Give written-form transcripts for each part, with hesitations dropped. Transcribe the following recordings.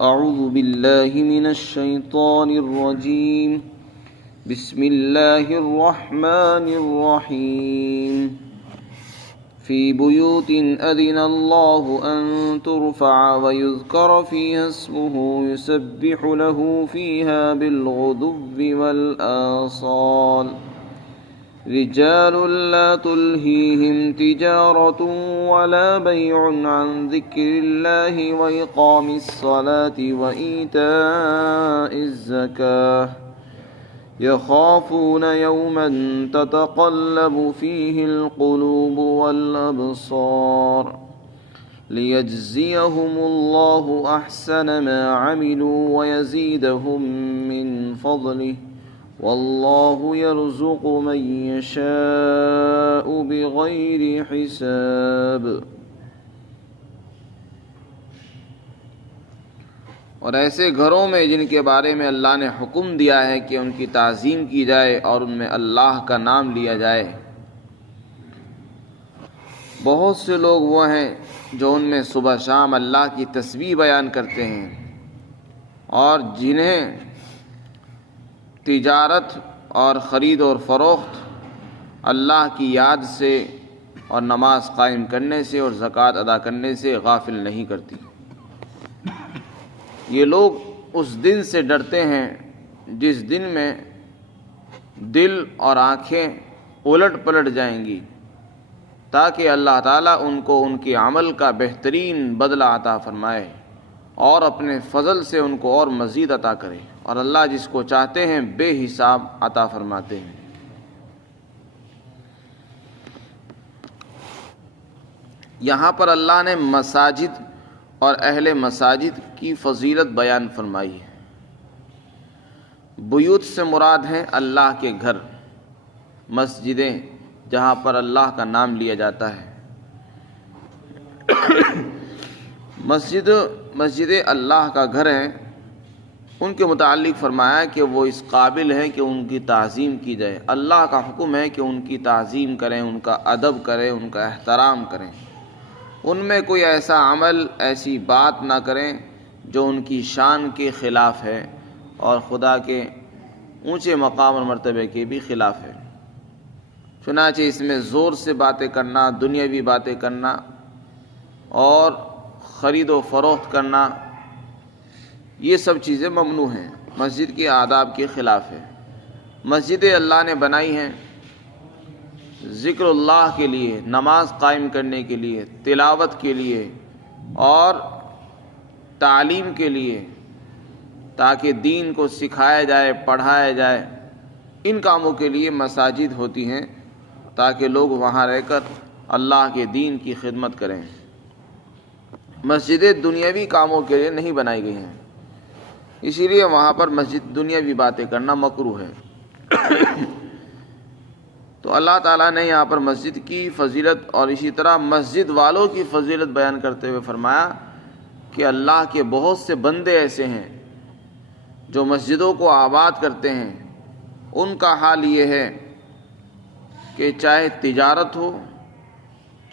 أعوذ بالله من الشيطان الرجيم. بسم الله الرحمن الرحيم. في بيوت أذن الله أن ترفع ويذكر فيها اسمه يسبح له فيها بالغدو والآصال. رجال لا تلهيهم تجارة ولا بيع عن ذكر الله وإقام الصلاة وإيتاء الزكاة يخافون يوما تتقلب فيه القلوب والأبصار ليجزيهم الله أحسن ما عملوا ويزيدهم من فضله واللہ یرزق من یشاء بغیر حساب. اور ایسے گھروں میں جن کے بارے میں اللہ نے حکم دیا ہے کہ ان کی تعظیم کی جائے اور ان میں اللہ کا نام لیا جائے. بہت سے لوگ وہ ہیں جو ان میں صبح شام اللہ کی تسبیح بیان کرتے ہیں اور جنہیں تجارت اور خرید اور فروخت اللہ کی یاد سے اور نماز قائم کرنے سے اور زکوٰۃ ادا کرنے سے غافل نہیں کرتی. یہ لوگ اس دن سے ڈرتے ہیں جس دن میں دل اور آنکھیں الٹ پلٹ جائیں گی تاکہ اللہ تعالیٰ ان کو ان کے عمل کا بہترین بدلہ عطا فرمائے اور اپنے فضل سے ان کو اور مزید عطا کرے. اور اللہ جس کو چاہتے ہیں بے حساب عطا فرماتے ہیں. یہاں پر اللہ نے مساجد اور اہل مساجد کی فضیلت بیان فرمائی ہے. بیوت سے مراد ہیں اللہ کے گھر، مسجدیں جہاں پر اللہ کا نام لیا جاتا ہے. مسجدیں اللہ کا گھر ہیں. ان کے متعلق فرمایا کہ وہ اس قابل ہیں کہ ان کی تعظیم کی جائے. اللہ کا حکم ہے کہ ان کی تعظیم کریں، ان کا ادب کریں، ان کا احترام کریں. ان میں کوئی ایسا عمل، ایسی بات نہ کریں جو ان کی شان کے خلاف ہے اور خدا کے اونچے مقام اور مرتبے کے بھی خلاف ہے. چنانچہ اس میں زور سے باتیں کرنا، دنیاوی باتیں کرنا اور خرید و فروخت کرنا، یہ سب چیزیں ممنوع ہیں، مسجد کے آداب کے خلاف ہے. مسجدیں اللہ نے بنائی ہیں ذکر اللہ کے لیے، نماز قائم کرنے کے لیے، تلاوت کے لیے اور تعلیم کے لیے، تاکہ دین کو سکھایا جائے، پڑھایا جائے. ان کاموں کے لیے مساجد ہوتی ہیں تاکہ لوگ وہاں رہ کر اللہ کے دین کی خدمت کریں. مسجدیں دنیاوی کاموں کے لیے نہیں بنائی گئی ہیں، اسی لیے وہاں پر دنیاوی باتیں کرنا مکروہ ہے. تو اللہ تعالیٰ نے یہاں پر مسجد کی فضیلت اور اسی طرح مسجد والوں کی فضیلت بیان کرتے ہوئے فرمایا کہ اللہ کے بہت سے بندے ایسے ہیں جو مسجدوں کو آباد کرتے ہیں. ان کا حال یہ ہے کہ چاہے تجارت ہو،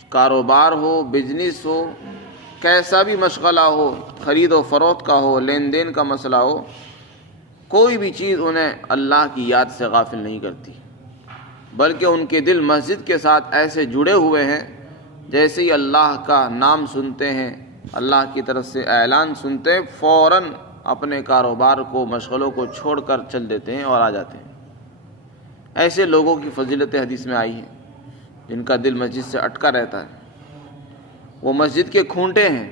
کاروبار ہو، بزنس ہو، کیسا بھی مشغلہ ہو، خرید و فروخت کا ہو، لین دین کا مسئلہ ہو، کوئی بھی چیز انہیں اللہ کی یاد سے غافل نہیں کرتی، بلکہ ان کے دل مسجد کے ساتھ ایسے جڑے ہوئے ہیں جیسے ہی اللہ کا نام سنتے ہیں، اللہ کی طرف سے اعلان سنتے ہیں، فوراً اپنے کاروبار کو، مشغلوں کو چھوڑ کر چل دیتے ہیں اور آ جاتے ہیں. ایسے لوگوں کی فضیلت حدیث میں آئی ہے جن کا دل مسجد سے اٹکا رہتا ہے. وہ مسجد کے کھونٹے ہیں،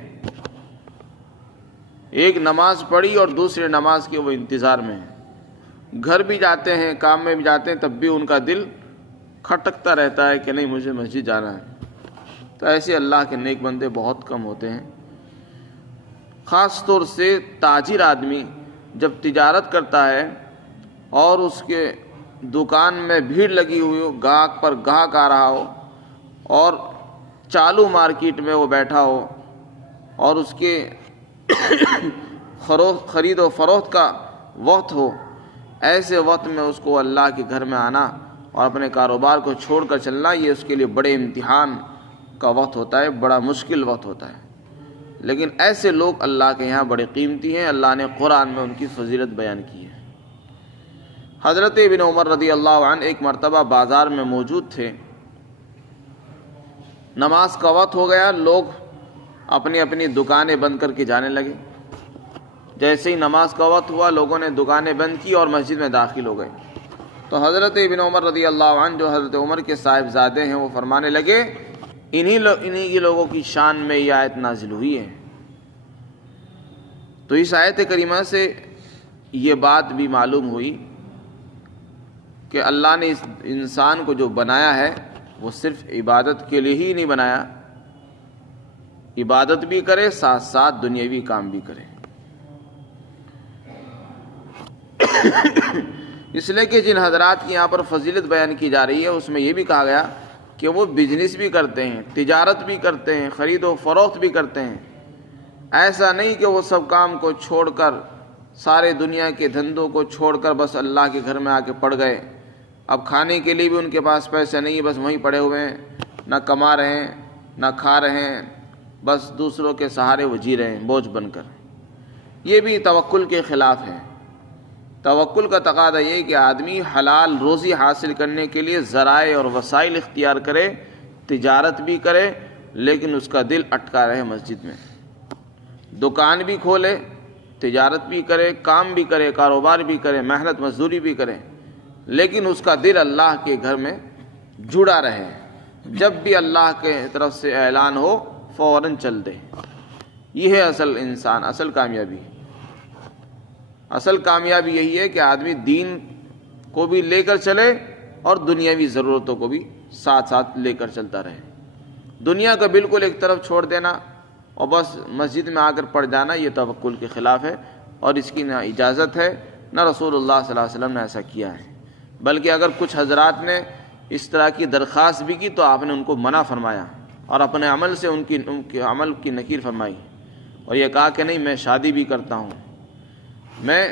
ایک نماز پڑھی اور دوسرے نماز کے وہ انتظار میں ہیں. گھر بھی جاتے ہیں، کام میں بھی جاتے ہیں، تب بھی ان کا دل کھٹکتا رہتا ہے کہ نہیں مجھے مسجد جانا ہے. تو ایسے اللہ کے نیک بندے بہت کم ہوتے ہیں. خاص طور سے تاجر آدمی جب تجارت کرتا ہے اور اس کے دکان میں بھیڑ لگی ہوئی ہو، گاہک پر گاہک آ رہا ہو اور چالو مارکیٹ میں وہ بیٹھا ہو اور اس کے خرید و فروخت کا وقت ہو، ایسے وقت میں اس کو اللہ کے گھر میں آنا اور اپنے کاروبار کو چھوڑ کر چلنا، یہ اس کے لیے بڑے امتحان کا وقت ہوتا ہے، بڑا مشکل وقت ہوتا ہے. لیکن ایسے لوگ اللہ کے یہاں بڑے قیمتی ہیں، اللہ نے قرآن میں ان کی فضیلت بیان کی ہے۔ حضرت ابن عمر رضی اللہ عنہ ایک مرتبہ بازار میں موجود تھے، نماز کا وقت ہو گیا، لوگ اپنی اپنی دکانیں بند کر کے جانے لگے۔ جیسے ہی نماز کا وقت ہوا، لوگوں نے دکانیں بند کی اور مسجد میں داخل ہو گئے۔ تو حضرت ابن عمر رضی اللہ عنہ جو حضرت عمر کے صاحبزادے ہیں، وہ فرمانے لگے انہی لوگوں کی شان میں یہ آیت نازل ہوئی ہے۔ تو اس آیت کریمہ سے یہ بات بھی معلوم ہوئی کہ اللہ نے اس انسان کو جو بنایا ہے وہ صرف عبادت کے لیے ہی نہیں بنایا، عبادت بھی کرے ساتھ ساتھ دنیاوی کام بھی کرے۔ اس لیے کہ جن حضرات کی یہاں پر فضیلت بیان کی جا رہی ہے، اس میں یہ بھی کہا گیا کہ وہ بزنس بھی کرتے ہیں، تجارت بھی کرتے ہیں، خرید و فروخت بھی کرتے ہیں۔ ایسا نہیں کہ وہ سب کام کو چھوڑ کر، سارے دنیا کے دھندوں کو چھوڑ کر بس اللہ کے گھر میں آ کے پڑ گئے۔ اب کھانے کے لیے بھی ان کے پاس پیسے نہیں، بس وہیں پڑے ہوئے ہیں، نہ کما رہے ہیں نہ کھا رہے ہیں، بس دوسروں کے سہارے وہ جی رہے ہیں بوجھ بن کر۔ یہ بھی توکل کے خلاف ہے۔ توکل کا تقاضا یہ کہ آدمی حلال روزی حاصل کرنے کے لیے ذرائع اور وسائل اختیار کرے، تجارت بھی کرے، لیکن اس کا دل اٹکا رہے مسجد میں۔ دکان بھی کھولے، تجارت بھی کرے، کام بھی کرے، کاروبار بھی کرے، محنت مزدوری بھی کرے، لیکن اس کا دل اللہ کے گھر میں جڑا رہے۔ جب بھی اللہ کے طرف سے اعلان ہو فوراً چل دے۔ یہ ہے اصل انسان، اصل کامیابی۔ اصل کامیابی یہی ہے کہ آدمی دین کو بھی لے کر چلے اور دنیاوی ضرورتوں کو بھی ساتھ ساتھ لے کر چلتا رہے۔ دنیا کا بالکل ایک طرف چھوڑ دینا اور بس مسجد میں آ کر پڑ جانا، یہ توکل کے خلاف ہے، اور اس کی نہ اجازت ہے نہ رسول اللہ صلی اللہ علیہ وسلم نے ایسا کیا ہے۔ بلکہ اگر کچھ حضرات نے اس طرح کی درخواست بھی کی تو آپ نے ان کو منع فرمایا اور اپنے عمل سے ان کے عمل کی نکیر فرمائی، اور یہ کہا کہ نہیں، میں شادی بھی کرتا ہوں، میں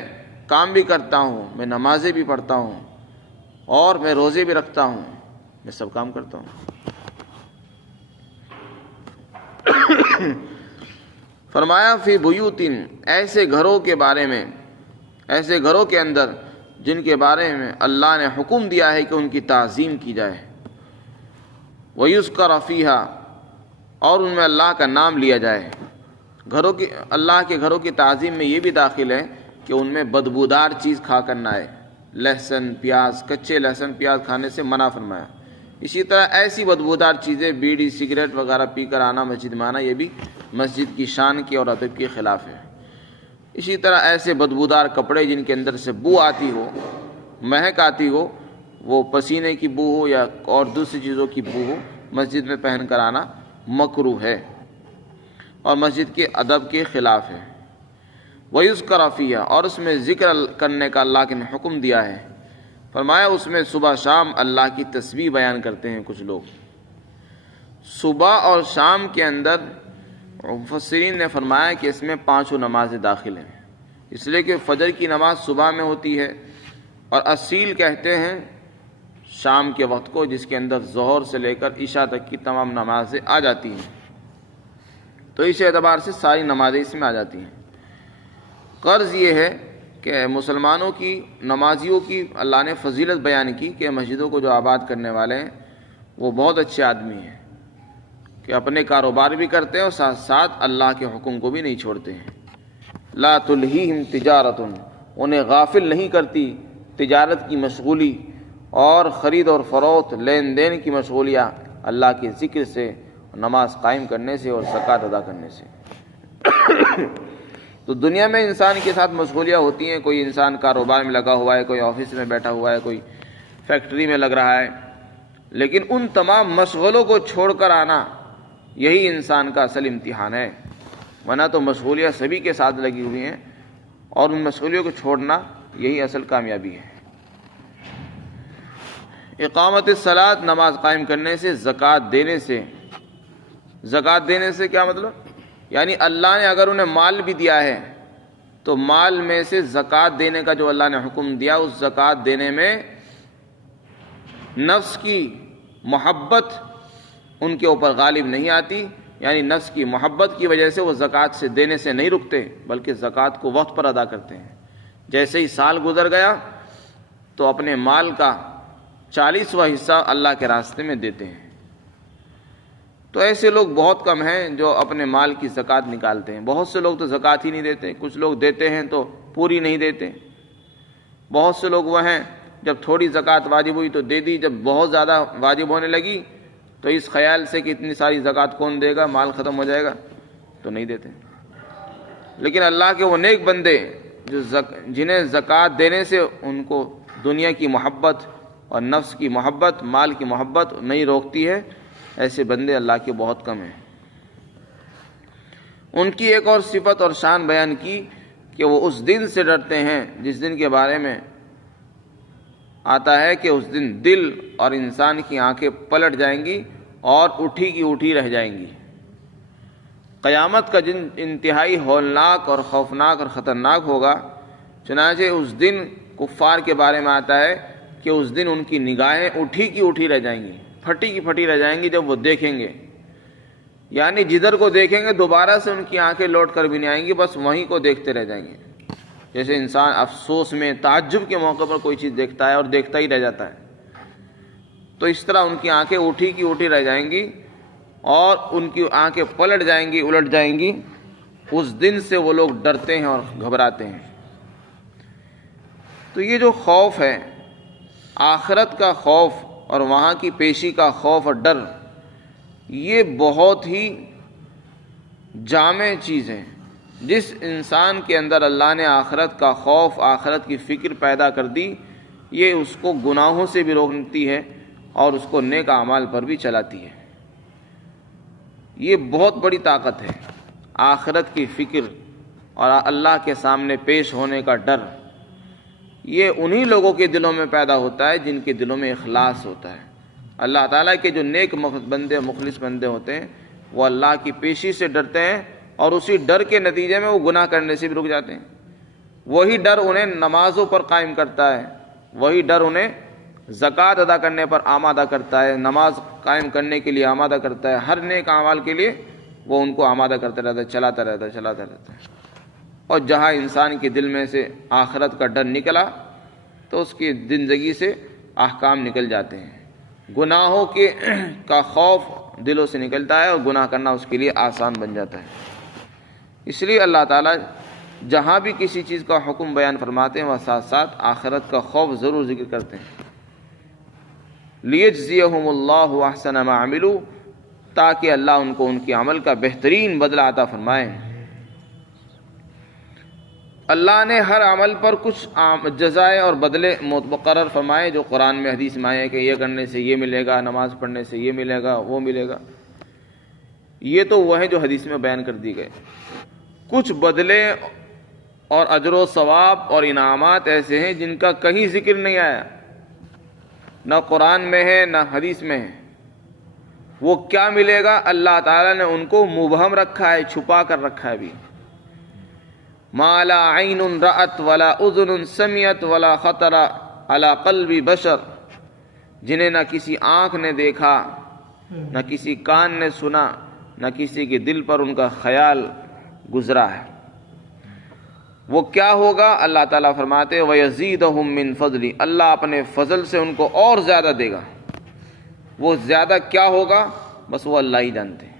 کام بھی کرتا ہوں، میں نمازیں بھی پڑھتا ہوں، اور میں روزے بھی رکھتا ہوں، میں سب کام کرتا ہوں۔ فرمایا فی بیوتن، ایسے گھروں کے بارے میں، ایسے گھروں کے اندر جن کے بارے میں اللہ نے حکم دیا ہے کہ ان کی تعظیم کی جائے، وَيُذْكَرَ فِيهَا، اور ان میں اللہ کا نام لیا جائے۔ گھروں کی، اللہ کے گھروں کی تعظیم میں یہ بھی داخل ہے کہ ان میں بدبودار چیز کھا کر نہ آئے۔ لہسن پیاز، کچے لہسن پیاز کھانے سے منع فرمایا۔ اسی طرح ایسی بدبودار چیزیں، بیڑی سگریٹ وغیرہ پی کر آنا مسجد میں آنا، یہ بھی مسجد کی شان کی اور ادب کے خلاف ہے۔ اسی طرح ایسے بدبودار کپڑے جن کے اندر سے بو آتی ہو، مہک آتی ہو، وہ پسینے کی بو ہو یا اور دوسری چیزوں کی بو ہو، مسجد میں پہن کر آنا مکروہ ہے اور مسجد کے ادب کے خلاف ہے۔ وَيُذْكَرَ فِيهَا، اور اس میں ذکر کرنے کا اللہ نے حکم دیا ہے۔ فرمایا اس میں صبح شام اللہ کی تسبیح بیان کرتے ہیں کچھ لوگ۔ صبح اور شام کے اندر مفسرین نے فرمایا کہ اس میں 5 نمازیں داخل ہیں، اس لیے کہ فجر کی نماز صبح میں ہوتی ہے، اور اصیل کہتے ہیں شام کے وقت کو، جس کے اندر ظہر سے لے کر عشاء تک کی تمام نمازیں آ جاتی ہیں۔ تو اس اعتبار سے ساری نمازیں اس میں آ جاتی ہیں۔ غرض یہ ہے کہ مسلمانوں کی، نمازیوں کی اللہ نے فضیلت بیان کی کہ مسجدوں کو جو آباد کرنے والے ہیں وہ بہت اچھے آدمی ہیں، کہ اپنے کاروبار بھی کرتے ہیں اور ساتھ ساتھ اللہ کے حکم کو بھی نہیں چھوڑتے ہیں۔ لا تلہیہم تجارت، انہیں غافل نہیں کرتی تجارت کی مشغولی اور خرید اور فروخت، لین دین کی مشغولیاں اللہ کے ذکر سے، نماز قائم کرنے سے اور زکوٰۃ ادا کرنے سے۔ تو دنیا میں انسان کے ساتھ مشغولیاں ہوتی ہیں، کوئی انسان کاروبار میں لگا ہوا ہے، کوئی آفس میں بیٹھا ہوا ہے، کوئی فیکٹری میں لگ رہا ہے، لیکن ان تمام مشغلوں کو چھوڑ کر آنا یہی انسان کا اصل امتحان ہے، ورنہ تو مشغولیاں سبھی کے ساتھ لگی ہوئی ہیں، اور ان مشغولیوں کو چھوڑنا یہی اصل کامیابی ہے۔ اقامت الصلاۃ، نماز قائم کرنے سے، زکوٰۃ دینے سے۔ زکوٰۃ دینے سے کیا مطلب؟ یعنی اللہ نے اگر انہیں مال بھی دیا ہے تو مال میں سے زکوٰۃ دینے کا جو اللہ نے حکم دیا، اس زکوٰۃ دینے میں نفس کی محبت ان کے اوپر غالب نہیں آتی، یعنی نفس کی محبت کی وجہ سے وہ زکوٰۃ سے دینے سے نہیں رکتے، بلکہ زکوٰۃ کو وقت پر ادا کرتے ہیں۔ جیسے ہی سال گزر گیا تو اپنے مال کا 40واں حصہ اللہ کے راستے میں دیتے ہیں۔ تو ایسے لوگ بہت کم ہیں جو اپنے مال کی زکوٰۃ نکالتے ہیں۔ بہت سے لوگ تو زکوٰۃ ہی نہیں دیتے، کچھ لوگ دیتے ہیں تو پوری نہیں دیتے۔ بہت سے لوگ وہ ہیں جب تھوڑی زکوٰۃ واجب ہوئی تو دے دی، جب بہت زیادہ واجب ہونے لگی تو اس خیال سے کہ اتنی ساری زکوٰۃ کون دے گا، مال ختم ہو جائے گا، تو نہیں دیتے۔ لیکن اللہ کے وہ نیک بندے جو جنہیں زکوٰۃ دینے سے ان کو دنیا کی محبت اور نفس کی محبت، مال کی محبت نہیں روکتی ہے، ایسے بندے اللہ کے بہت کم ہیں۔ ان کی ایک اور صفت اور شان بیان کی کہ وہ اس دن سے ڈرتے ہیں جس دن کے بارے میں آتا ہے کہ اس دن دل اور انسان کی آنکھیں پلٹ جائیں گی اور اٹھی کی اٹھی رہ جائیں گی۔ قیامت کا دن انتہائی ہولناک اور خوفناک اور خطرناک ہوگا، چنانچہ اس دن کفار کے بارے میں آتا ہے کہ اس دن ان کی نگاہیں اٹھی کی اٹھی رہ جائیں گی، پھٹی کی پھٹی رہ جائیں گی جب وہ دیکھیں گے، یعنی جدھر کو دیکھیں گے دوبارہ سے ان کی آنکھیں لوٹ کر بھی نہیں آئیں گی، بس وہیں کو دیکھتے رہ جائیں گے۔ جیسے انسان افسوس میں تعجب کے موقع پر کوئی چیز دیکھتا ہے اور دیکھتا ہی رہ جاتا ہے، تو اس طرح ان کی آنکھیں اٹھی کی اٹھی رہ جائیں گی اور ان کی آنکھیں پلٹ جائیں گی، الٹ جائیں گی۔ اس دن سے وہ لوگ ڈرتے ہیں اور گھبراتے ہیں۔ تو یہ جو خوف ہے، آخرت کا خوف اور وہاں کی پیشی کا خوف اور ڈر، یہ بہت ہی جامع چیز ہے۔ جس انسان کے اندر اللہ نے آخرت کا خوف، آخرت کی فکر پیدا کر دی، یہ اس کو گناہوں سے بھی روکتی ہے اور اس کو نیک اعمال پر بھی چلاتی ہے۔ یہ بہت بڑی طاقت ہے، آخرت کی فکر اور اللہ کے سامنے پیش ہونے کا ڈر۔ یہ انہی لوگوں کے دلوں میں پیدا ہوتا ہے جن کے دلوں میں اخلاص ہوتا ہے۔ اللہ تعالیٰ کے جو نیک بندے، مخلص بندے ہوتے ہیں، وہ اللہ کی پیشی سے ڈرتے ہیں اور اسی ڈر کے نتیجے میں وہ گناہ کرنے سے بھی رک جاتے ہیں۔ وہی ڈر انہیں نمازوں پر قائم کرتا ہے، وہی ڈر انہیں زکوٰۃ ادا کرنے پر آمادہ کرتا ہے، نماز قائم کرنے کے لیے آمادہ کرتا ہے، ہر نیک اعمال کے لیے وہ ان کو آمادہ کرتا رہتا ہے، چلاتا رہتا ہے۔ اور جہاں انسان کے دل میں سے آخرت کا ڈر نکلا تو اس کی زندگی سے احکام نکل جاتے ہیں، گناہوں کا خوف دلوں سے نکلتا ہے اور گناہ کرنا اس کے لیے آسان بن جاتا ہے۔ اس لیے اللہ تعالیٰ جہاں بھی کسی چیز کا حکم بیان فرماتے ہیں وہ ساتھ ساتھ آخرت کا خوف ضرور ذکر کرتے ہیں۔ لِيَجْزِيَهُمُ اللَّهُ أَحْسَنَ مَا عَمِلُوا، تاکہ اللہ ان کو ان کے عمل کا بہترین بدلہ عطا فرمائے۔ اللہ نے ہر عمل پر کچھ جزائے اور بدلے مقرر فرمائے جو قرآن میں حدیث میں آئے کہ یہ کرنے سے یہ ملے گا، نماز پڑھنے سے یہ ملے گا، وہ ملے گا۔ یہ تو وہ ہے جو حدیث میں بیان کر دی گئے۔ کچھ بدلے اور اجر و ثواب اور انعامات ایسے ہیں جن کا کہیں ذکر نہیں آیا، نہ قرآن میں ہے نہ حدیث میں ہے۔ وہ کیا ملے گا اللہ تعالیٰ نے ان کو مبہم رکھا ہے، چھپا کر رکھا ہے بھی۔ ما لا عین رأت ولا اذن سمعت ولا خطر علی قلب بشر، جنہیں نہ کسی آنکھ نے دیکھا، نہ کسی کان نے سنا، نہ کسی کے دل پر ان کا خیال گزرا ہے۔ وہ کیا ہوگا؟ اللہ تعالیٰ فرماتے وَيَزِيدُهُم مِّن فَضْلِ، اللہ اپنے فضل سے ان کو اور زیادہ دے گا۔ وہ زیادہ کیا ہوگا بس وہ اللہ ہی جانتے ہیں،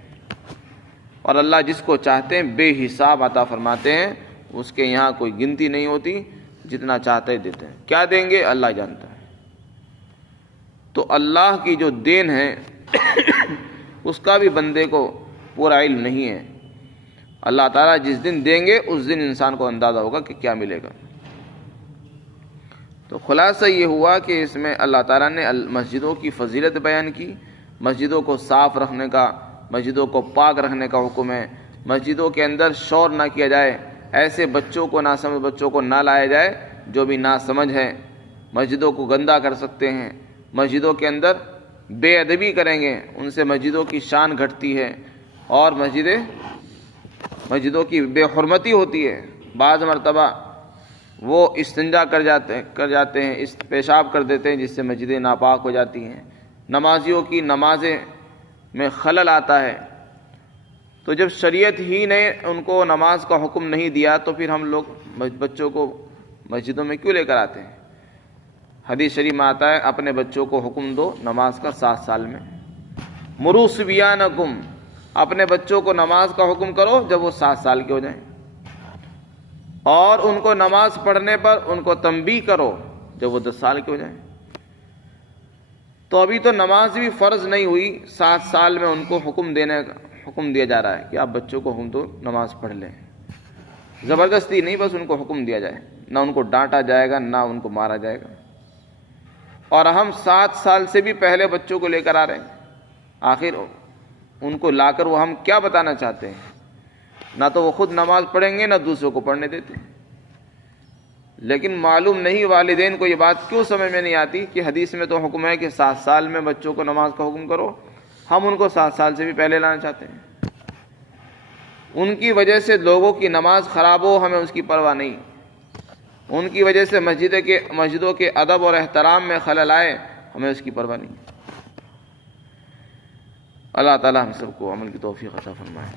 اور اللہ جس کو چاہتے ہیں بے حساب عطا فرماتے ہیں، اس کے یہاں کوئی گنتی نہیں ہوتی، جتنا چاہتے دیتے ہیں۔ کیا دیں گے اللہ جانتا ہے۔ تو اللہ کی جو دین ہے اس کا بھی بندے کو پورا علم نہیں ہے۔ اللہ تعالیٰ جس دن دیں گے اس دن انسان کو اندازہ ہوگا کہ کیا ملے گا۔ تو خلاصہ یہ ہوا کہ اس میں اللہ تعالیٰ نے مسجدوں کی فضیلت بیان کی، مسجدوں کو صاف رکھنے کا، مسجدوں کو پاک رکھنے کا حکم ہے۔ مسجدوں کے اندر شور نہ کیا جائے، ایسے بچوں کو ناسمجھ بچوں کو نہ لایا جائے جو بھی ناسمجھ ہیں، مسجدوں کو گندہ کر سکتے ہیں۔ مسجدوں کے اندر بے ادبی کریں گے ان سے مسجدوں کی شان گھٹتی ہے اور مسجدوں کی بے حرمتی ہوتی ہے۔ بعض مرتبہ وہ استنجا کر جاتے ہیں، پیشاب کر دیتے ہیں، جس سے مسجدیں ناپاک ہو جاتی ہیں۔ نمازیوں کی نمازیں میں خلل آتا ہے، تو جب شریعت ہی نے ان کو نماز کا حکم نہیں دیا تو پھر ہم لوگ بچوں کو مسجدوں میں کیوں لے کر آتے ہیں؟ حدیث شریف میں آتا ہے اپنے بچوں کو حکم دو نماز کا 7 سال میں، مروا صبیانکم، اپنے بچوں کو نماز کا حکم کرو جب وہ 7 سال کے ہو جائیں، اور ان کو نماز پڑھنے پر ان کو تنبیہ کرو جب وہ 10 سال کے ہو جائیں۔ تو ابھی تو نماز بھی فرض نہیں ہوئی، 7 سال میں ان کو حکم دیا جا رہا ہے کہ آپ بچوں کو حکم دو نماز پڑھ لیں، زبردستی نہیں، بس ان کو حکم دیا جائے، نہ ان کو ڈانٹا جائے گا نہ ان کو مارا جائے گا۔ اور ہم 7 سال سے بھی پہلے بچوں کو لے کر آ رہے ہیں، آخر ان کو لا کر وہ ہم کیا بتانا چاہتے ہیں؟ نہ تو وہ خود نماز پڑھیں گے نہ دوسروں کو پڑھنے دیتے، لیکن معلوم نہیں والدین کو یہ بات کیوں سمجھ میں نہیں آتی کہ حدیث میں تو حکم ہے کہ 7 سال میں بچوں کو نماز کا حکم کرو، ہم ان کو 7 سال سے بھی پہلے لانا چاہتے ہیں۔ ان کی وجہ سے لوگوں کی نماز خراب ہو ہمیں اس کی پرواہ نہیں، ان کی وجہ سے مسجدوں کے ادب اور احترام میں خلل آئے ہمیں اس کی پرواہ نہیں۔ اللہ تعالی ہم سب کو عمل کی توفیق عطا فرمائے۔